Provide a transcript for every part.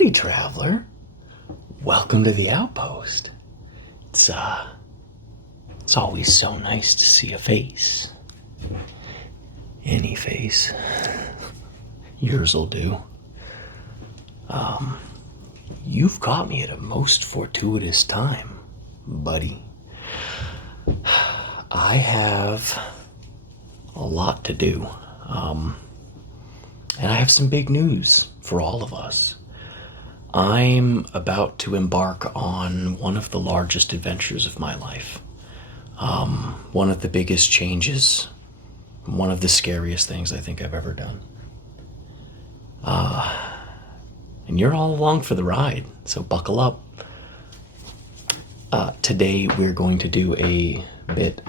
Howdy, traveler. Welcome to the outpost. It's always so nice to see a face. Any face. Yours'll do. You've caught me at a most fortuitous time, buddy. I have a lot to do. And I have some big news for all of us. I'm about to embark on one of the largest adventures of my life. One of the biggest changes, one of the scariest things I think I've ever done. And you're all along for the ride, so buckle up. Today we're going to do a bit.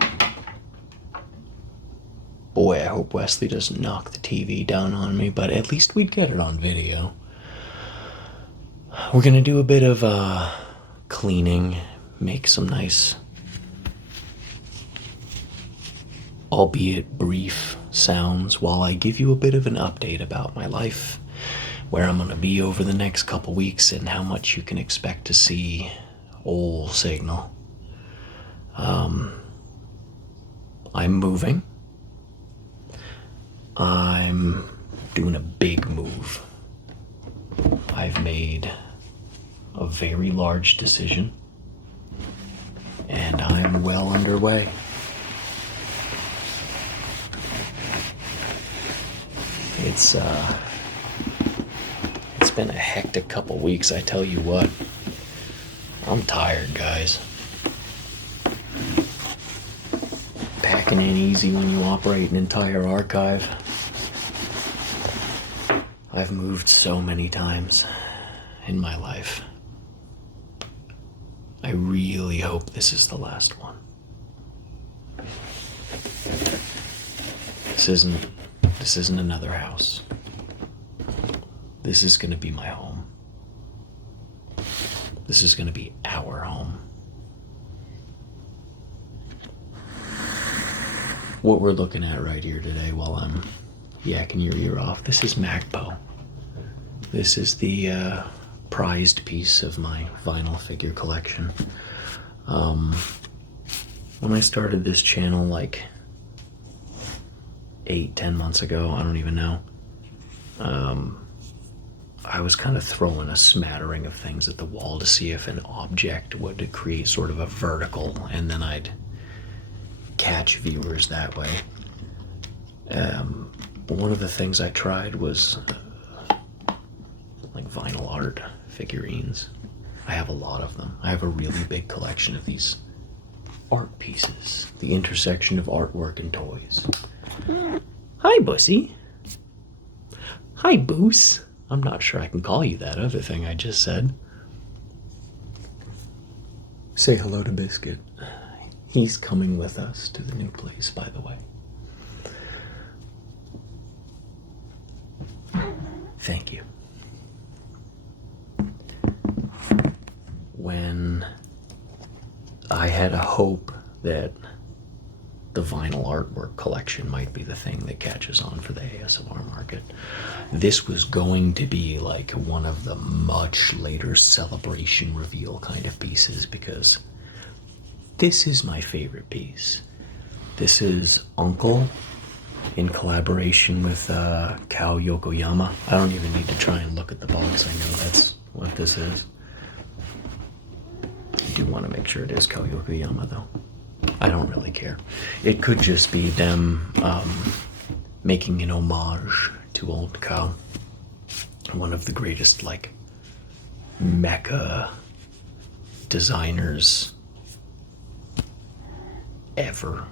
Boy, I hope Wesley doesn't knock the TV down on me, but at least we'd get it on video. We're going to do a bit of cleaning, make some nice, albeit brief, sounds while I give you a bit of an update about my life, where I'm going to be over the next couple weeks, and how much you can expect to see ol' Signal. I'm moving. I'm doing a big move. I've made a very large decision, and I'm well underway. It's been a hectic couple weeks, I tell you what. I'm tired, guys. Packing ain't easy when you operate an entire archive. I've moved so many times in my life. I really hope this is the last one. This isn't another house. This is gonna be my home. This is gonna be our home. What we're looking at right here today while I'm yakking your ear off, this is Mak.Po. This is the prized piece of my vinyl figure collection. When I started this channel like 8-10 months ago, I don't even know, I was kind of throwing a smattering of things at the wall to see if an object would create sort of a vertical, and then I'd catch viewers that way. One of the things I tried was like vinyl art figurines. I have a lot of them. I have a really big collection of these art pieces, the intersection of artwork and toys. Hi, Bussy. Hi, Boos. I'm not sure I can call you that other thing I just said. Say hello to Biscuit. He's coming with us to the new place, by the way. Thank you. When I had a hope that the vinyl artwork collection might be the thing that catches on for the ASMR market, this was going to be like one of the much later celebration reveal kind of pieces, because this is my favorite piece. This is UNKL in collaboration with Kao Yokoyama. I don't even need to try and look at the box. I know that's what this is. I do want to make sure it is Kao Yokoyama, though. I don't really care. It could just be them making an homage to old Kao, one of the greatest, like, mecha designers ever.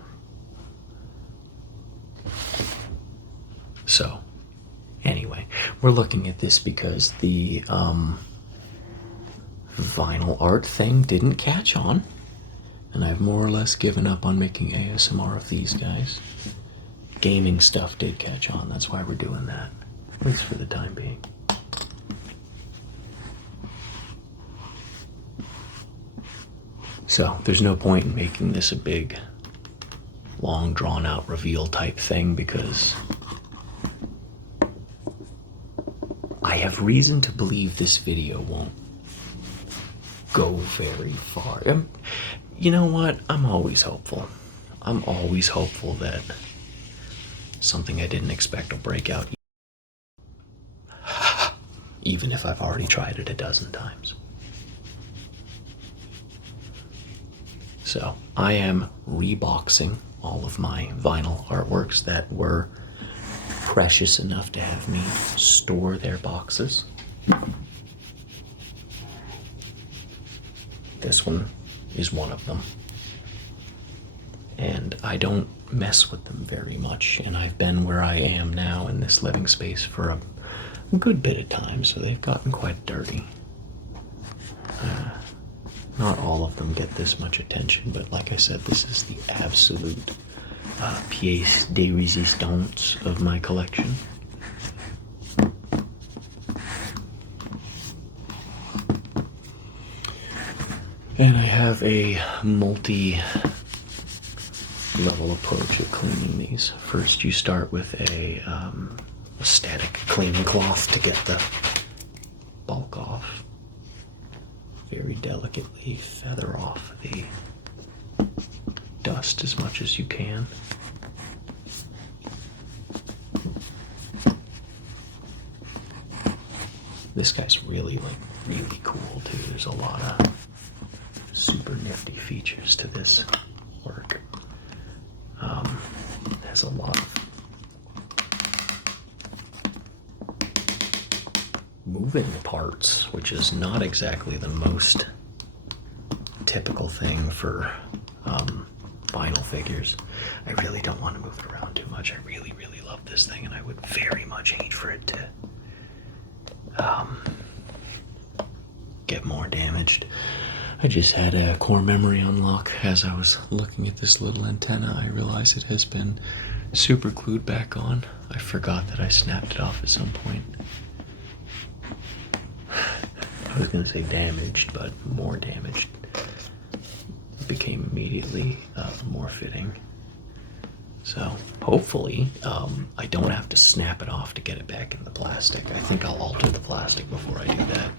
So, anyway, we're looking at this because the vinyl art thing didn't catch on, and I've more or less given up on making ASMR of these guys. Gaming stuff did catch on, that's why we're doing that, at least for the time being. So, there's no point in making this a big, long, drawn-out reveal type thing, because I have reason to believe this video won't go very far. You know what? I'm always hopeful. I'm always hopeful that something I didn't expect will break out, even if I've already tried it a dozen times. So I am reboxing all of my vinyl artworks that were precious enough to have me store their boxes. This one is one of them. And I don't mess with them very much, and I've been where I am now in this living space for a good bit of time, so they've gotten quite dirty. Not all of them get this much attention, but like I said, this is the absolute pièce de résistance of my collection. And I have a multi-level approach at cleaning these. First, you start with a static cleaning cloth to get the bulk off. Very delicately feather off the dust as much as you can. This guy's really cool too. There's a lot of super nifty features to this work. There's a lot of moving parts, which is not exactly the most typical thing for vinyl figures. I really don't want to move it around too much. I really love this thing, and I would very much hate for it to get more damaged. I just had a core memory unlock as I was looking at this little antenna. I realized it has been super glued back on. I forgot that I snapped it off at some point. I was going to say damaged, but more damaged. It became immediately more fitting. So hopefully I don't have to snap it off to get it back in the plastic. I think I'll alter the plastic before I do that.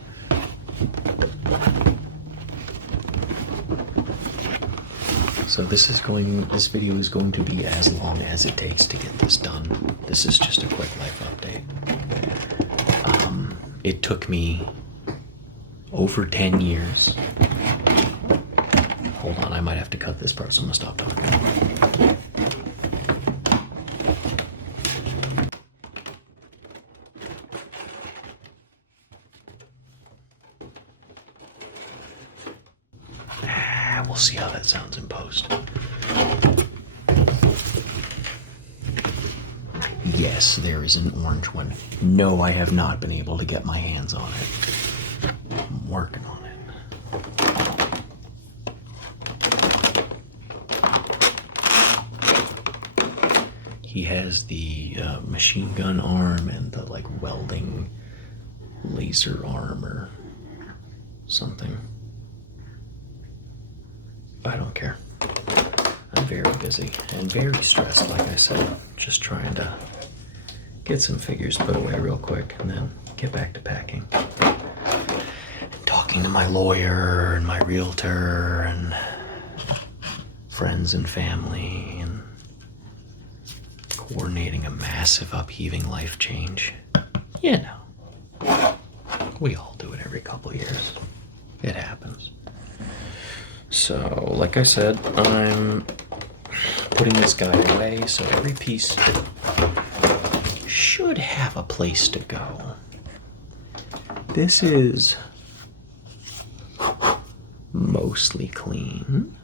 So this video is going to be as long as it takes to get this done. This is just a quick life update. It took me over 10 years. Hold on, I might have to cut this part, so I'm gonna stop talking. We'll see how that sounds in post. Yes, there is an orange one. No, I have not been able to get my hands on it. I'm working on it. He has the machine gun arm and the welding laser arm or something. I don't care. I'm very busy and very stressed, like I said. Just trying to get some figures put away real quick and then get back to packing. And talking to my lawyer and my realtor and friends and family and coordinating a massive upheaving life change. You know, we all do it every couple of years. It happens. So, like I said, I'm putting this guy away, so every piece should have a place to go. This is mostly clean,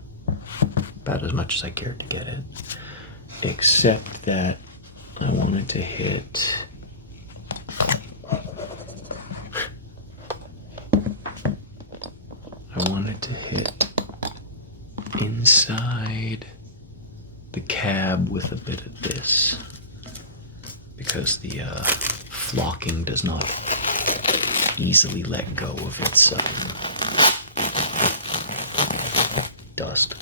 about as much as I cared to get it, except that I wanted to hit inside the cab with a bit of this, because the flocking does not easily let go of its dust.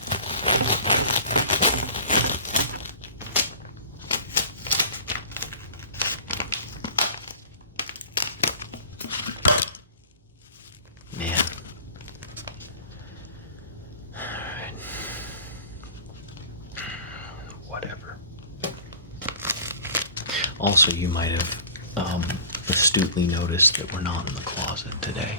Also, you might have astutely noticed that we're not in the closet today.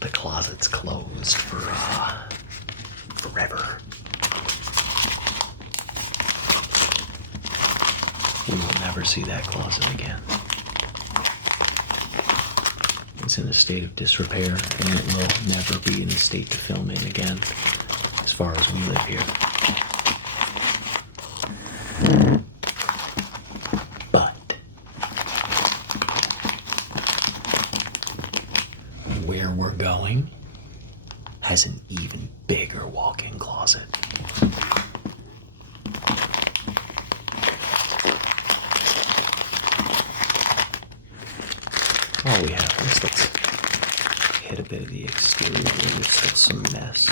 The closet's closed for forever. We will never see that closet again. It's in a state of disrepair, and it will never be in a state to film in again, as far as we live here. But where we're going has an even bigger walk-in closet. All we have is, let's hit a bit of the exterior. There's still some mess.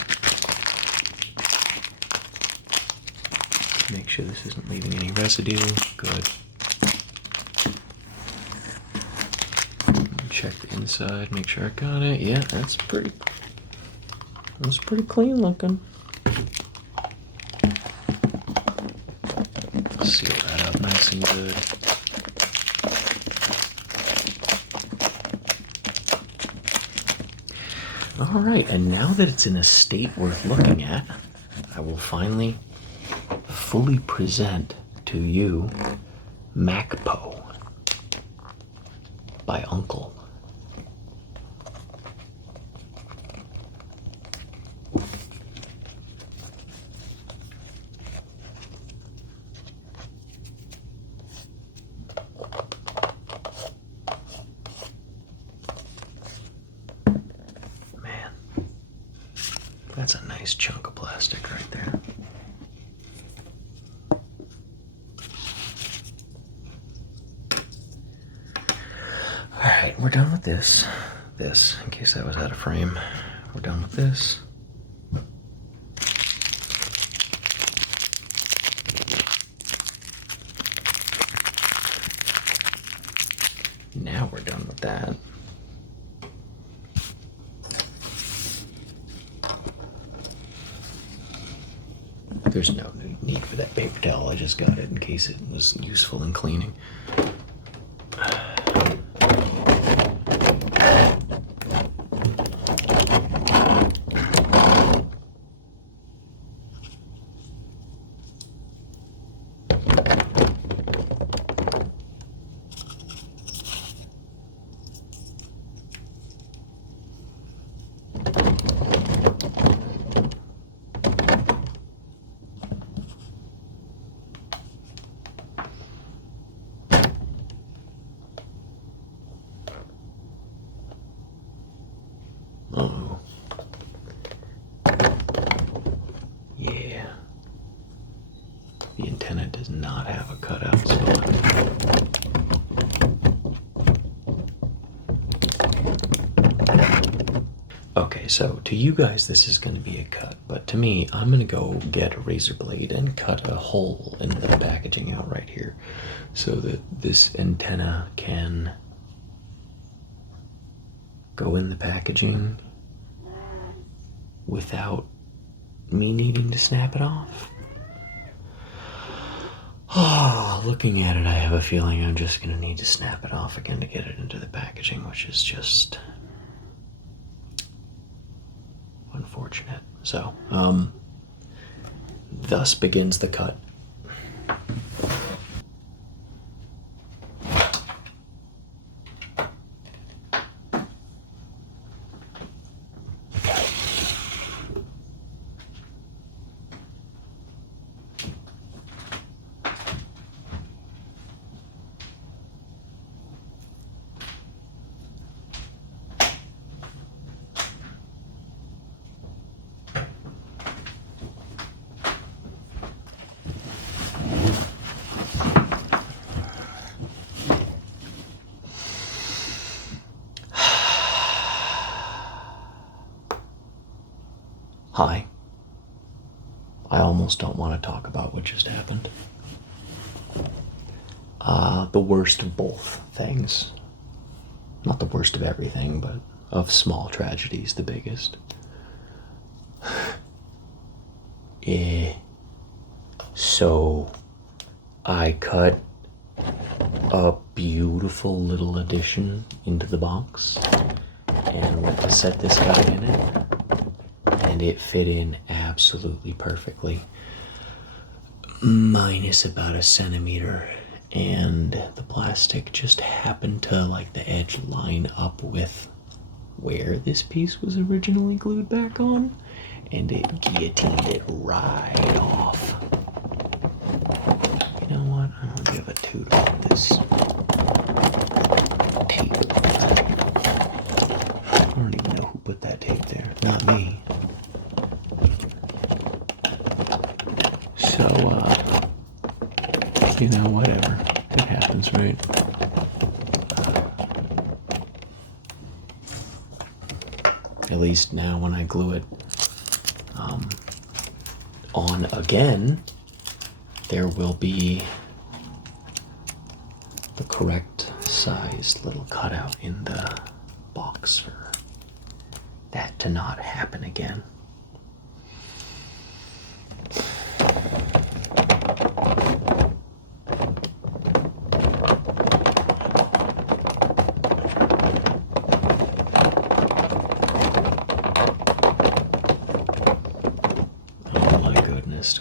Make sure this isn't leaving any residue. Good. Check the inside, make sure I got it. Yeah, that's pretty clean looking. Seal that up nice and good. All right, and now that it's in a state worth looking at, I will finally fully present to you Mak.Po by Uncle. Man, that's a nice chunk of plastic right there. All right, we're done with this. This, in case that was out of frame. We're done with this. Now we're done with that. There's no need for that paper towel. I just got it in case it was useful in cleaning. Oh. Yeah. The antenna does not have a cutout spot. Okay, so to you guys this is going to be a cut, but to me, I'm going to go get a razor blade and cut a hole in the packaging out right here so that this antenna can go in the packaging without me needing to snap it off. Oh, looking at it, I have a feeling I'm just going to need to snap it off again to get it into the packaging, which is just unfortunate. So, thus begins the cut. Hi. I almost don't want to talk about what just happened. The worst of both things. Not the worst of everything, but of small tragedies, the biggest. So I cut a beautiful little addition into the box and went to set this guy in it, and it fit in absolutely perfectly, minus about a centimeter, and the plastic just happened to, like, the edge line up with where this piece was originally glued back on, and it guillotined it right off. You know what? I'm gonna give a toot on this tape. I don't even know who put that tape there. Not me. So, you know, whatever. It happens, right? At least now when I glue it on again, there will be the correct size little cutout in the box for that to not happen again.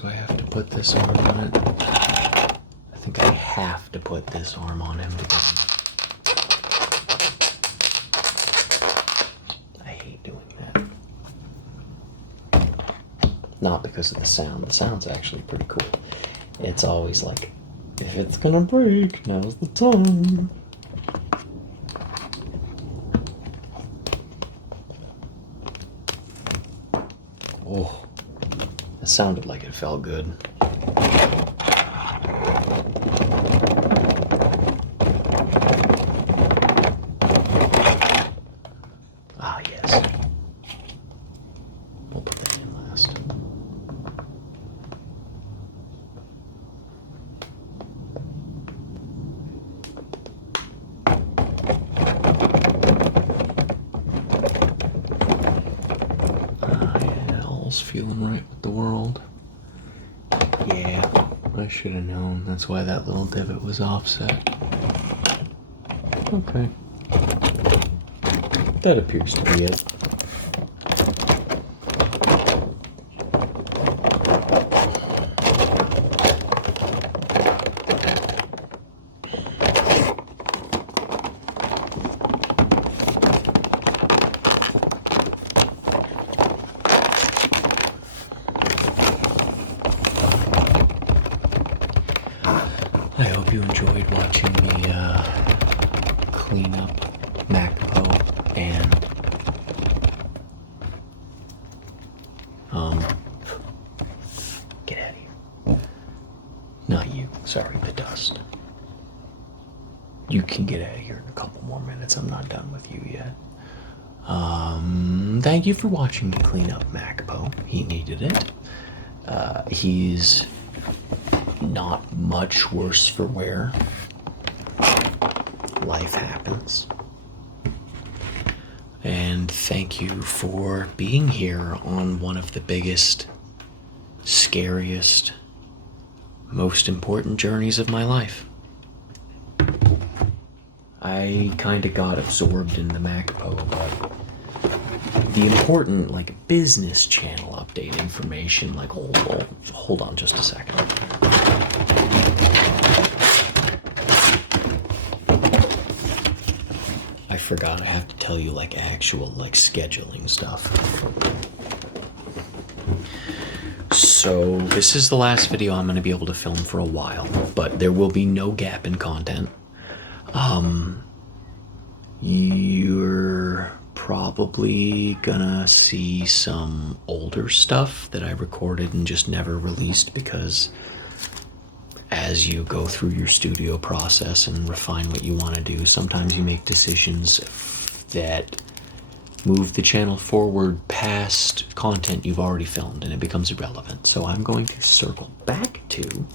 Do I have to put this arm on it? I think I have to put this arm on him to get him. I hate doing that. Not because of the sound. The sound's actually pretty cool. It's always like, if it's gonna break, now's the time. Oh. It sounded like it felt good. Ah, yes. We'll put that in last. Yeah, all's feeling right with the world. Yeah, I should have known. That's why that little divot was offset. Okay. That appears to be it. I hope you enjoyed watching me clean up Mak.Po and get out of here. Not you, sorry, the dust. You can get out of here in a couple more minutes. I'm not done with you yet. Thank you for watching me clean up Mak.Po. He needed it. He's not much worse for wear. Life happens. And thank you for being here on one of the biggest, scariest, most important journeys of my life. I kind of got absorbed in the Mak.Po, but the important, like, business channel update information, like, hold on just a second. I forgot I have to tell you, like, actual, like, scheduling stuff. So this is the last video I'm going to be able to film for a while, but there will be no gap in content. You're probably gonna see some older stuff that I recorded and just never released, because as you go through your studio process and refine what you want to do, sometimes you make decisions that move the channel forward past content you've already filmed and it becomes irrelevant. So I'm going to circle back to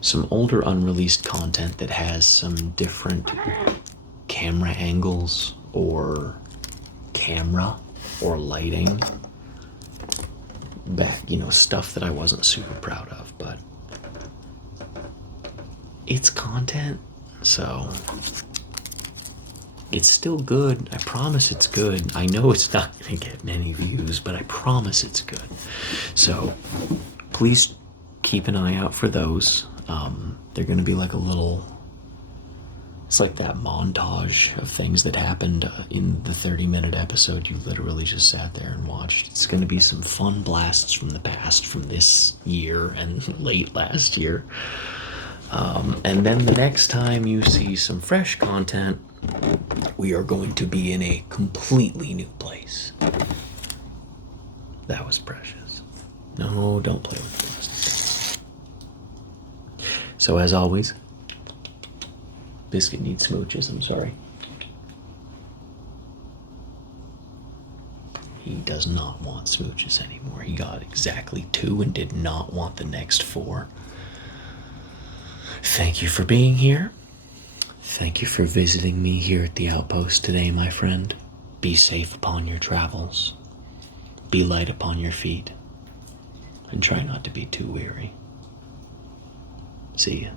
some older unreleased content that has some different camera angles or camera or lighting back, you know, stuff that I wasn't super proud of, but it's content, so it's still good. I promise it's good. I know it's not going to get many views, but I promise it's good. So please keep an eye out for those. They're going to be like a little, it's like that montage of things that happened in the 30-minute episode you literally just sat there and watched. It's going to be some fun blasts from the past, from this year and late last year. And then the next time you see some fresh content, we are going to be in a completely new place. That was precious. No, don't play with the plastic things. So as always, Biscuit needs smooches, I'm sorry. He does not want smooches anymore. He got exactly 2 and did not want the next 4. Thank you for being here. Thank you for visiting me here at the outpost today, my friend. Be safe upon your travels. Be light upon your feet. And try not to be too weary. See ya.